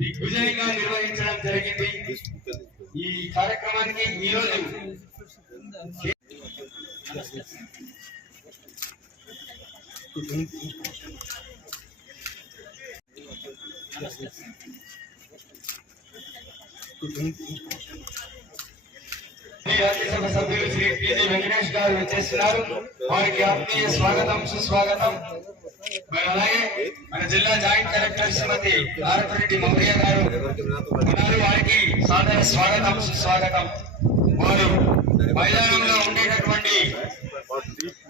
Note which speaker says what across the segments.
Speaker 1: దిగ్విజయంగా నిర్వహించడం జరిగింది ఈ కార్యక్రమానికి ఈరోజు శ్రీ రాజ్యసభ సభ్యులు శ్రీ టిజి వెంకటేష్ గారు వచ్చేస్తున్నారు వారికి ఆత్మీయ స్వాగతం సుస్వాగతం మరి అలాగే మన జిల్లా జాయింట్ కలెక్టర్ శ్రీమతి భారతరెడ్డి మౌర్య గారు ఉన్నారు వారికి సాదర స్వాగతం సుస్వాగతం వారు మైదానంలో ఉండేటటువంటి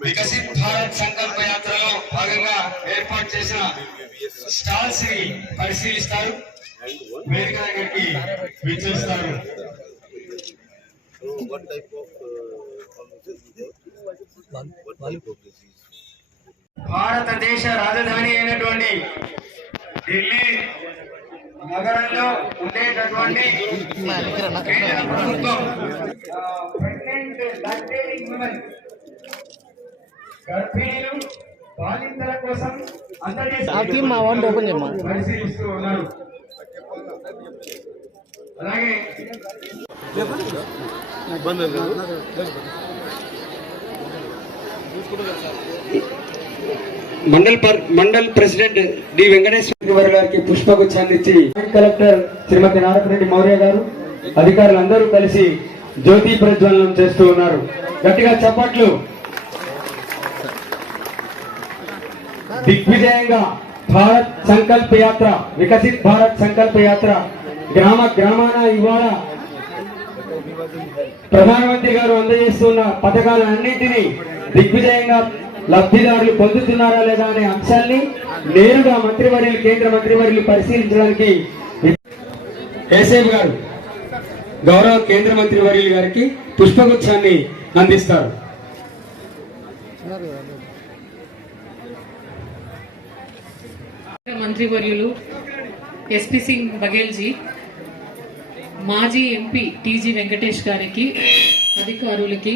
Speaker 1: వికసిత్ భారత్ సంకల్ప యాత్రలో భాగంగా ఏర్పాటు చేసిన స్టాల్స్ని పరిశీలిస్తారు వేదిక దగ్గరికి విచ్చేస్తారు
Speaker 2: So what type of uh. What type of uh, disease?
Speaker 1: భారతదేశ రాజధాని అయినటువంటి ఢిల్లీ నగరంలో ఉండేటటువంటి కేంద్ర ప్రభుత్వం ప్రెగ్నెంట్ లాక్టేటింగ్ ఉమెన్ గర్భిణీలు బాలింతల కోసం. పరిశీలిస్తూ ఉన్నారు అలాగే per mandal mandal president D Venkateswara గారికి పుష్పగుచ్చాన్ని ఇచ్చి కలెక్టర్ శ్రీమతి నారకరెడ్డి మౌర్య గారు అధికారులందరూ కలిసి జ్యోతి ప్రజ్వలనం చేస్తూ ఉన్నారు. గట్టిగా చప్పట్లు. దిగ్విజయంగా భారత్ సంకల్ప యాత్ర వికసిత్ భారత్ సంకల్ప యాత్ర గ్రామ గ్రామాన ఇవాళ ప్రధానమంత్రి గారు అందజేస్తున్న పథకాలన్నింటినీ దిగ్విజయంగా లబ్ధిదారులు పొందుతున్నారా లేదా అనే అంశాన్ని నేరుగా మంత్రివర్యులు కేంద్ర మంత్రివర్యులు పరిశీలించడానికి ఏసేఫ్ గారు గౌరవ కేంద్ర మంత్రివర్యులు గారికి పుష్పగుచ్చాన్ని అందిస్తారు.
Speaker 3: మంత్రివర్యులు ఎస్పి సింగ్ బఘేల్ జీ మాజీ ఎంపీ టీజీ వెంకటేష్ గారికి అధికారులకి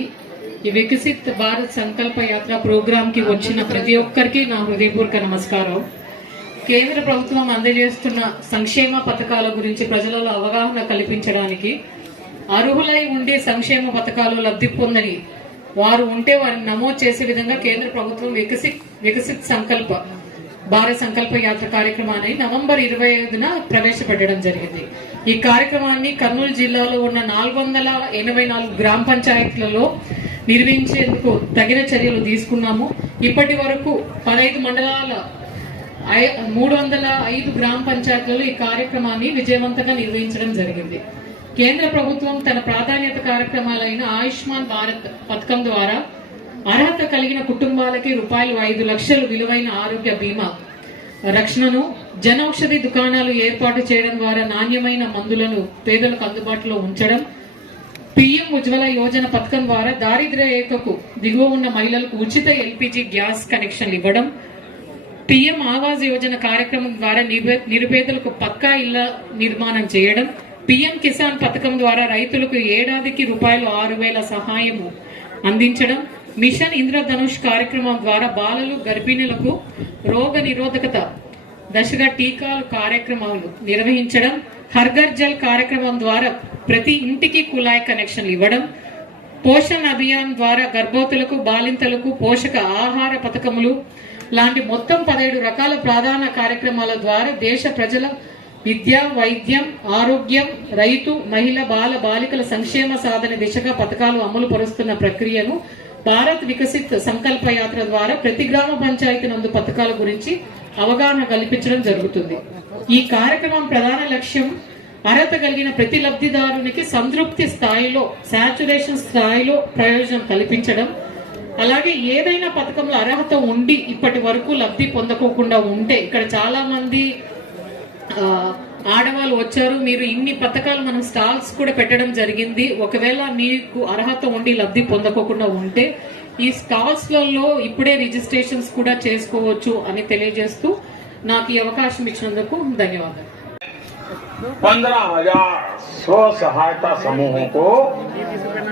Speaker 3: ఈ వికసిత్ భారత్ సంకల్ప యాత్ర ప్రోగ్రామ్కి వచ్చిన ప్రతి ఒక్కరికి నా హృదయపూర్వక నమస్కారం. కేంద్ర ప్రభుత్వం అందజేస్తున్న సంక్షేమ పథకాల గురించి ప్రజలలో అవగాహన కల్పించడానికి అర్హులై ఉండే సంక్షేమ పథకాలు లబ్ధి పొందని వారు ఉంటే వారిని నమోదు చేసే విధంగా కేంద్ర ప్రభుత్వం వికసిత్ వికసిత్ సంకల్ప భారత సంకల్ప యాత్ర కార్యక్రమాన్ని నవంబర్ ఇరవై ఐదున ప్రవేశపెట్టడం జరిగింది. ఈ కార్యక్రమాన్ని కర్నూలు జిల్లాలో ఉన్న నాలుగు వందల ఎనభై నాలుగు గ్రామ పంచాయతీలలో నిర్వహించేందుకు తగిన చర్యలు తీసుకున్నాము. ఇప్పటి వరకు పదహైదు మండలాల ఐ- మూడు వందల ఐదు గ్రామ పంచాయతీలలో ఈ కార్యక్రమాన్ని విజయవంతంగా నిర్వహించడం జరిగింది. కేంద్ర ప్రభుత్వం తన ప్రాధాన్యత కార్యక్రమాలైన ఆయుష్మాన్ భారత్ పథకం ద్వారా అర్హత కలిగిన కుటుంబాలకి రూపాయలు ఐదు లక్షలు విలువైన ఆరోగ్య బీమా రక్షణను జనౌషధి దుకాణాలు ఏర్పాటు చేయడం ద్వారా నాణ్యమైన మందులను పేదలకు అందుబాటులో ఉంచడం పిఎం ఉజ్వల యోజన పథకం ద్వారా దారిద్ర్య రేఖకు దిగువ ఉన్న మహిళలకు ఉచిత ఎల్పిజి గ్యాస్ కనెక్షన్లు ఇవ్వడం పిఎం ఆవాస్ యోజన కార్యక్రమం ద్వారా నిరుపేదలకు పక్కా ఇళ్ళ నిర్మాణం చేయడం పిఎం కిసాన్ పథకం ద్వారా రైతులకు ఏడాదికి రూపాయలు ఆరు వేల సహాయము అందించడం మిషన్ ఇంద్రధనుష్ కార్యక్రమం ద్వారా బాలలు గర్భిణులకు రోగ నిరోధకత దశగా టీకాలు కార్యక్రమాలు నిర్వహించడం హర్ఘర్ జల్ కార్యక్రమం ద్వారా ప్రతి ఇంటికి కుళాయి కనెక్షన్లు ఇవ్వడం పోషణ్ అభియాన్ ద్వారా గర్భవతులకు బాలింతలకు పోషక ఆహార పథకములు లాంటి మొత్తం పదిహేడు రకాల ప్రధాన కార్యక్రమాల ద్వారా దేశ ప్రజల విద్య వైద్యం ఆరోగ్యం రైతు మహిళ బాల బాలికల సంక్షేమ సాధన దిశగా పథకాలు అమలు పరుస్తున్న ప్రక్రియను భారత్ వికసిత్ సంకల్ప యాత్ర ద్వారా ప్రతి గ్రామ పంచాయతీ నందు పథకాల గురించి అవగాహన కల్పించడం జరుగుతుంది. ఈ కార్యక్రమం ప్రధాన లక్ష్యం అర్హత కలిగిన ప్రతి లబ్ధిదారునికి సంతృప్తి స్థాయిలో శాచురేషన్ స్థాయిలో ప్రయోజనం కల్పించడం. అలాగే ఏదైనా పథకంలో అర్హత ఉండి ఇప్పటి వరకు లబ్ధి పొందకోకుండా ఉంటే ఇక్కడ చాలా మంది ఆడవాళ్ళు వచ్చారు మీరు ఇన్ని పథకాలు మనం స్టాల్స్ కూడా పెట్టడం జరిగింది. ఒకవేళ మీకు అర్హత ఉండి లబ్ధి పొందకోకుండా ఉంటే ఈ స్టాల్స్లలో ఇప్పుడే రిజిస్ట్రేషన్స్ కూడా చేసుకోవచ్చు అని తెలియజేస్తూ నాకు ఈ అవకాశం ఇచ్చినందుకు ధన్యవాదాలు.
Speaker 4: पंद्रह हज़ार स्व सहायता समूहों को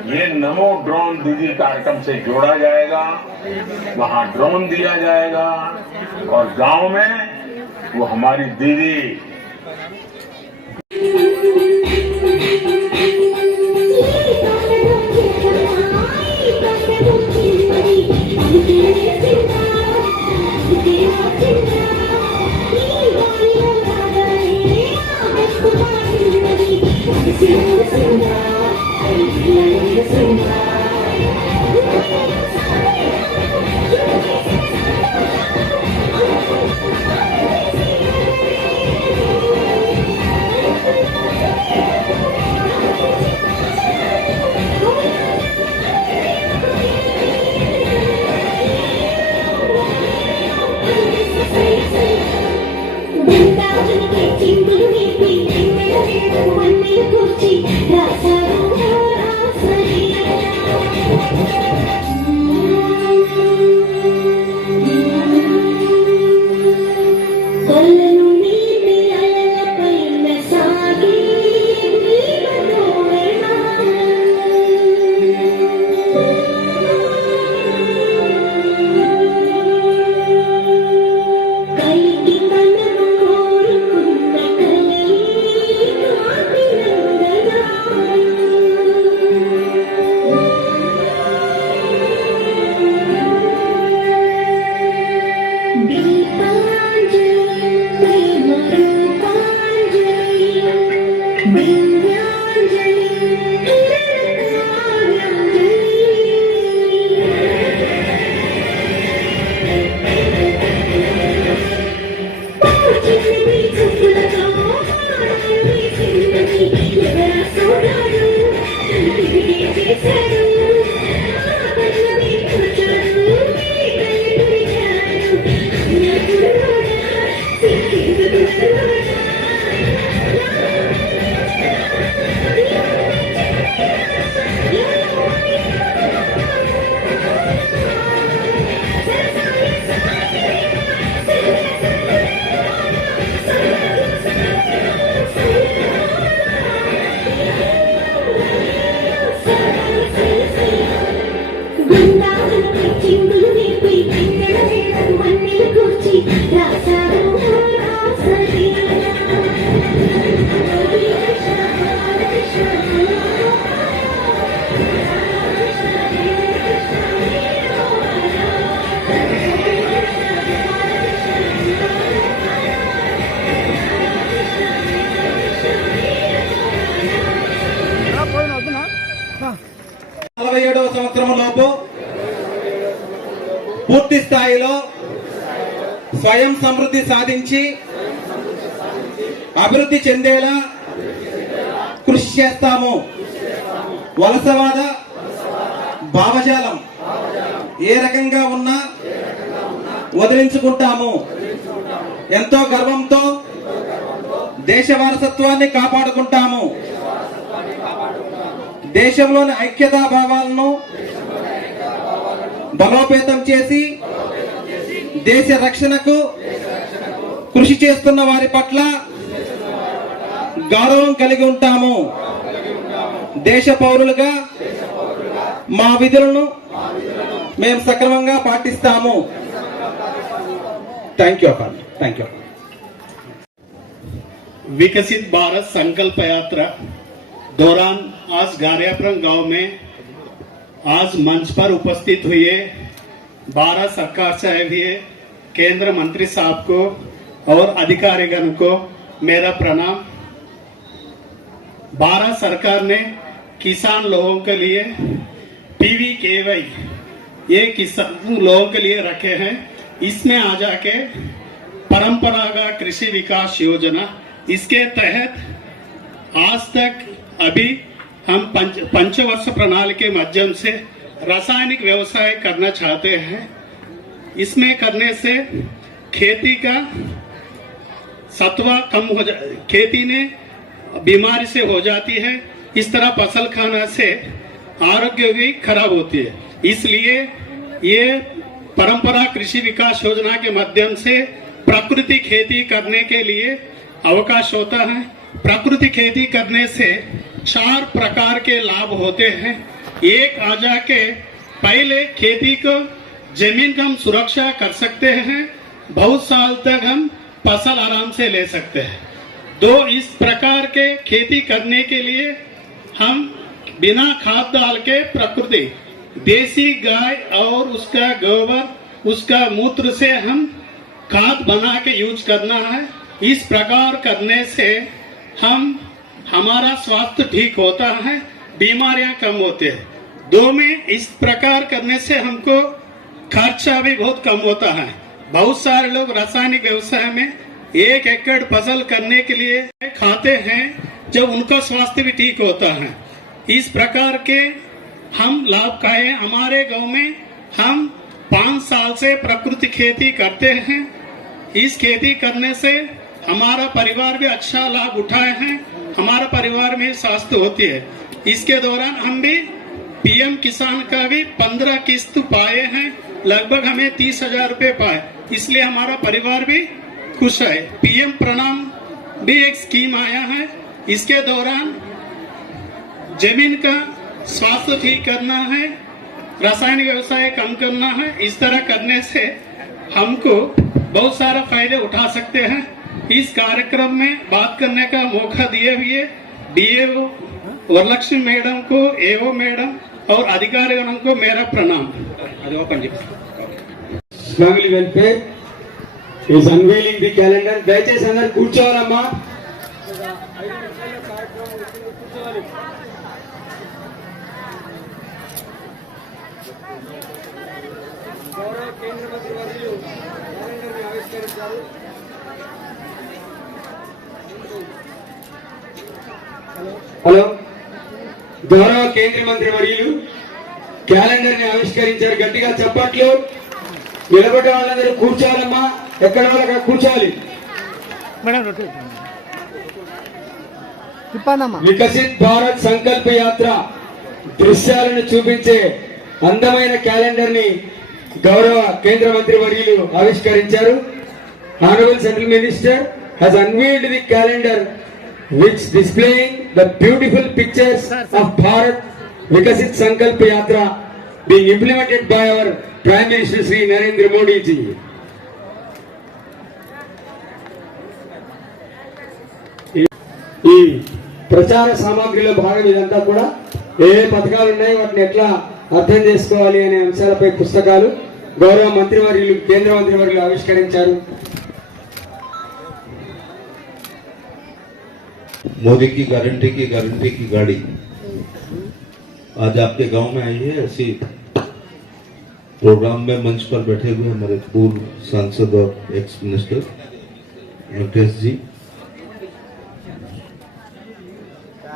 Speaker 4: ये नमो ड्रोन दीदी कार्यक्रम से जोड़ा जाएगा, वहाँ ड्रोन दिया जाएगा, और गाँव में वो हमारी दीदी।
Speaker 5: Thank you. సంవత్సరంలోపు పూర్తి స్థాయిలో స్వయం సమృద్ధి సాధించి అభివృద్ధి చెందేలా కృషి చేస్తాము. వలసవాద భావజాలం ఏ రకంగా ఉన్నా వదిలించుకుంటాము. ఎంతో గర్వంతో దేశ వారసత్వాన్ని కాపాడుకుంటాము. దేశంలోని ఐక్యతా భావాలను బలోపేతం చేసి దేశ రక్షణకు కృషి చేస్తున్న వారి పట్ల గౌరవం కలిగి ఉంటాము. దేశ పౌరులుగా మా విధులను మేము సక్రమంగా పాటిస్తాము. థ్యాంక్ యూ అపాల్ థ్యాంక్ యూ
Speaker 6: వికసిత్ భారత్ సంకల్ప యాత్ర दौरान आज गारियापुरम गाँव में आज मंच पर उपस्थित हुए बारह सरकार से आए हुए केंद्र मंत्री साहब को और अधिकारीगण को मेरा प्रणाम। भारत सरकार ने किसान लोगों के लिए पीवी के वाई ये किसान लोगों के लिए रखे हैं। इसमें आ जाके परंपरागत कृषि विकास योजना, इसके तहत आज तक अभी हम पंच, पंचवर्ष प्रणाली के माध्यम से रासायनिक व्यवसाय करना चाहते हैं। इसमें करने से खेती का सत्वा कम हो जा, खेती ने बीमारी से हो जाती है। इस तरह फ़सल खाना से आरोग्य भी खराब होती है। इसलिए ये परंपरा कृषि विकास योजना के माध्यम से प्रकृति खेती करने के लिए अवकाश होता है। प्रकृति खेती करने से चार प्रकार के लाभ होते हैं। एक आ जाके पहले खेती को ज़मीन का हम सुरक्षा कर सकते हैं। बहुत साल तक हम फ़सल आराम से ले सकते हैं। दो, इस प्रकार के खेती करने के लिए हम बिना खाद डाल के प्रकृति, देसी गाय और उसका गोबर, उसका मूत्र से हम खाद बना के यूज़ करना है। इस प्रकार करने से हम हमारा स्वास्थ्य ठीक होता है, बीमारियाँ कम होते हैं। दो में इस प्रकार करने से हमको खर्चा भी बहुत कम होता है। बहुत सारे लोग रासायनिक व्यवसाय में एक एकड़ फ़सल करने के लिए खाते हैं, जब उनका स्वास्थ्य भी ठीक होता है। इस प्रकार के हम लाभ है हमारे गाँव में हम पाँच साल से प्रकृति खेती करते हैं। इस खेती करने से हमारा परिवार भी अच्छा लाभ उठाए हैं। हमारा परिवार में स्वास्थ्य होती है। इसके दौरान हम भी पीएम किसान का भी पंद्रह किस्त पाए हैं। लगभग हमें तीस हज़ार रूपए पाए। इसलिए हमारा परिवार भी खुश है। पीएम प्रणाम भी एक स्कीम आया है। इसके दौरान ज़मीन का स्वास्थ्य ठीक करना है, रासायनिक व्यवसाय कम करना है। इस तरह करने से हमको बहुत सारा फ़ायदे उठा सकते हैं। इस कार्यक्रम में बात करने का मौका दिए हुए डीएओ वरलक्ष्मी मैडम को एओ मैडम और अधिकारीगणों को मेरा प्रणाम
Speaker 5: అది ఓపెన్ చేసి
Speaker 1: family welfare is unveiling the calendar దయచేసి అందరు కూర్చోవాలమ్మా హలో. గౌరవ కేంద్ర మంత్రి వర్యులు క్యాలెండర్ని ఆవిష్కరించారు. గట్టిగా చప్పట్లు. నిలబడ్డ వాళ్ళందరూ కూర్చోవాలమ్మా. ఎక్కడ వాళ్ళు కూర్చోవాలి.
Speaker 7: తిప్పానమ్మా
Speaker 1: వికసిత్ భారత్ సంకల్ప యాత్ర దృశ్యాలను చూపించే అందమైన క్యాలెండర్ని గౌరవ కేంద్ర మంత్రి వర్యులు ఆవిష్కరించారు. Honourable central minister has unveiled the calendar which displaying the beautiful pictures of Bharat Vikasit Sankalp Yatra being implemented by our Prime Minister Sri Narendra Modi ji. ఈ ప్రచార సామాగ్రిలో భాగం ఇదంతా కూడా ఏ ఏ పథకాలు ఉన్నాయి వాటిని ఎట్లా అర్థం చేసుకోవాలి అనే అంశాలపై పుస్తకాలు గౌరవ మంత్రివర్యులు కేంద్ర మంత్రివర్యులు ఆవిష్కరించారు
Speaker 2: मोदी की गारंटी की गारंटी की गाड़ी। आज आपके गाँव में आई है ऐसी प्रोग्राम में मंच पर बैठे हुए हमारे पूर्व सांसद और ex minister Venkatesh ji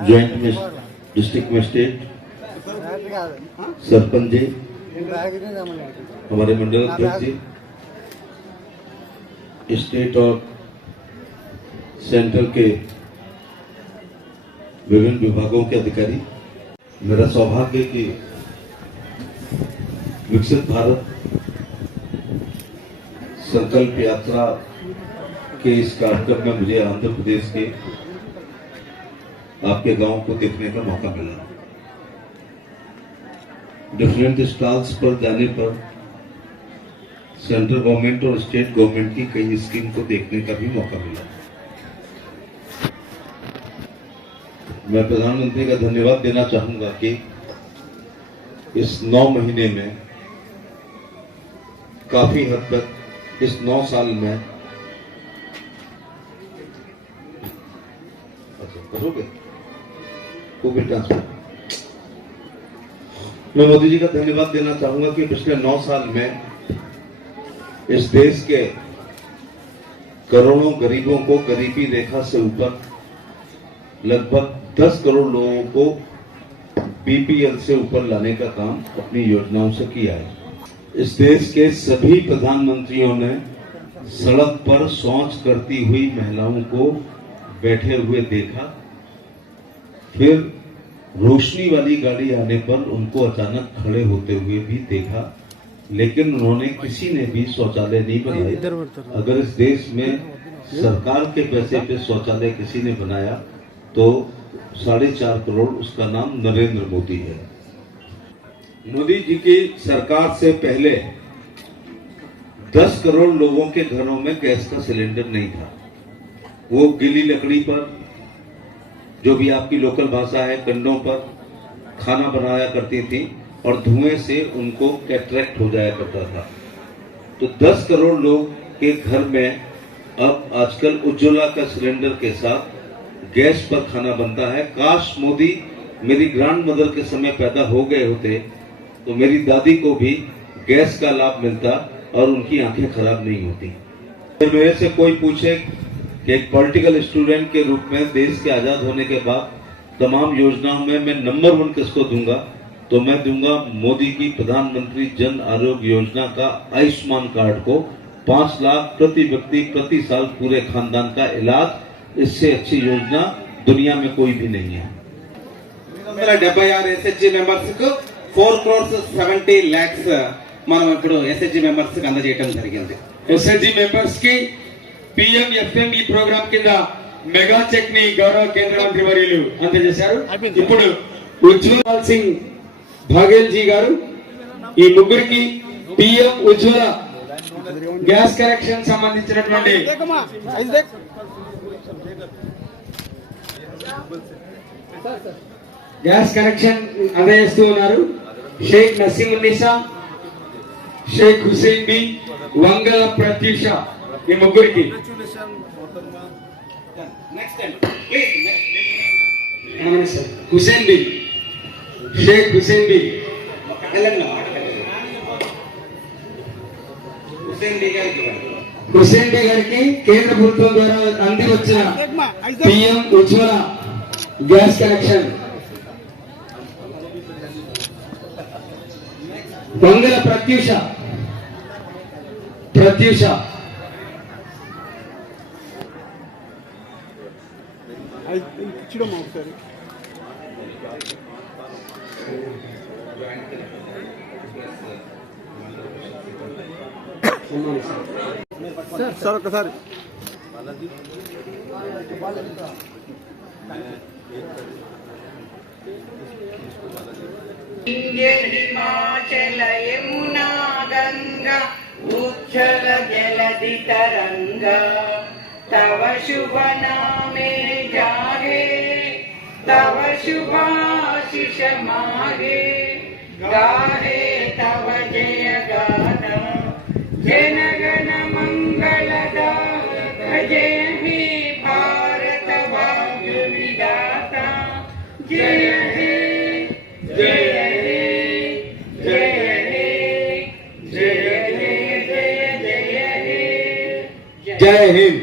Speaker 2: joint district magistrate sarpanch ji, हमारे मंडल अध्यक्ष जी स्टेट और सेंट्रल के विभिन्न विभागों के अधिकारी, मेरा सौभाग्य कि विकसित भारत संकल्प यात्रा के इस कार्यक्रम में मुझे आंध्र प्रदेश के आपके गाँव को देखने का मौका मिला। डिफरेंट स्टॉल्स पर जाने पर सेंट्रल गवर्नमेंट और स्टेट गवर्नमेंट की कई स्कीम को देखने का भी मौका मिला। मैं प्रधानमंत्री का धन्यवाद देना चाहूँगा कि इस नौ महीने में काफ़ी हद तक इस नौ साल में अच्छा कोविड ट्रांसफ़र मैं मोदी जी का धन्यवाद देना चाहूँगा कि पिछले नौ साल में इस देश के करोड़ों गरीबों को गरीबी रेखा से ऊपर लगभग 10 करोड़ लोगों को बीपीएल से ऊपर लाने का काम अपनी योजनाओं से किया है। इस देश के सभी प्रधानमंत्रियों ने सड़क पर शौच करती हुई महिलाओं को बैठे हुए देखा। फिर रोशनी वाली गाड़ी आने पर उनको अचानक खड़े होते हुए भी देखा लेकिन उन्होंने किसी ने भी शौचालय नहीं बनाए अगर इस देश में सरकार के पैसे पे शौचालय किसी ने बनाया तो साढ़े चार करोड़ उसका नाम नरेंद्र मोदी है। मोदी जी की सरकार से पहले 10 करोड़ लोगों के घरों में गैस का सिलेंडर नहीं था। वो गीली लकड़ी पर, जो भी आपकी लोकल भाषा है, कंडों पर खाना बनाया करती थी और धुएँ से उनको कैट्रैक्ट हो जाया करता था। तो 10 करोड़ लोग के घर में अब आजकल उज्ज्वला का सिलेंडर के साथ गैस पर खाना बनता है। काश मोदी मेरी ग्रांड मदर के समय पैदा हो गए होते तो मेरी दादी को भी गैस का लाभ मिलता और उनकी आँखें खराब नहीं होती। अगर मेरे से कोई पूछे कि एक पॉलिटिकल स्टूडेंट के रूप में देश के आज़ाद होने के बाद तमाम योजनाओं में मैं नंबर वन किसको दूँगा तो मैं दूँगा मोदी की प्रधानमंत्री जन आरोग्य योजना का आयुष्मान कार्ड को पाँच लाख प्रति व्यक्ति प्रति साल पूरे खानदान का इलाज इससे अच्छी योजना दुनिया में कोई भी नहीं है
Speaker 5: వందల డెబ్బై ఆరు ఎస్హెచ్జి మెంబర్స్ కు ఫోర్ క్రోర్స్ సెవెంటీ ల్యాక్స్ మనం ఇప్పుడు ఎస్హెచ్జి మెంబర్స్ కి అందజేయడం జరిగింది
Speaker 1: ఎస్ఎస్జి మెంబర్స్ కి పిఎం ఎఫ్ఎంఈ ప్రోగ్రామ్ కింద మెగా చెక్ ని గౌరవ కేంద్ర మంత్రి వర్యులు అందజేశారు ఇప్పుడు ఉజ్వల్ సింగ్ భాగేల్ జీ గారు ఈ ముగ్గురికి పిఎం ఉజ్వల గ్యాస్ కనెక్షన్ సంబంధించినటువంటి గ్యాస్ కనెక్షన్ అందజేస్తూ ఉన్నారు. షేక్ నసీమున్నిసా షేక్ హుసేన్ బి వంగల ప్రత్యూష ఈ ముగ్గురికి. హుసేన్ బి షేక్ హుసేన్ బి.
Speaker 5: హుసేన్ బి గారికి
Speaker 1: కేంద్ర ప్రభుత్వం ద్వారా అంది వచ్చిన పిఎం ఉజ్వల గ్యాస్ కనెక్షన్. దొంగల ప్రత్యూష. ప్రత్యూష.
Speaker 7: చూడమ్మా ఒకసారి సార్ ఒకసారి.
Speaker 8: హిమాచల యమునా గంగా ఉజ్జల జలధి తరంగ తవ శుభ నామే జాగే తవ శుభాశిష మాగే గాహే తవ జయ గాన జన
Speaker 1: જય હિન્દ.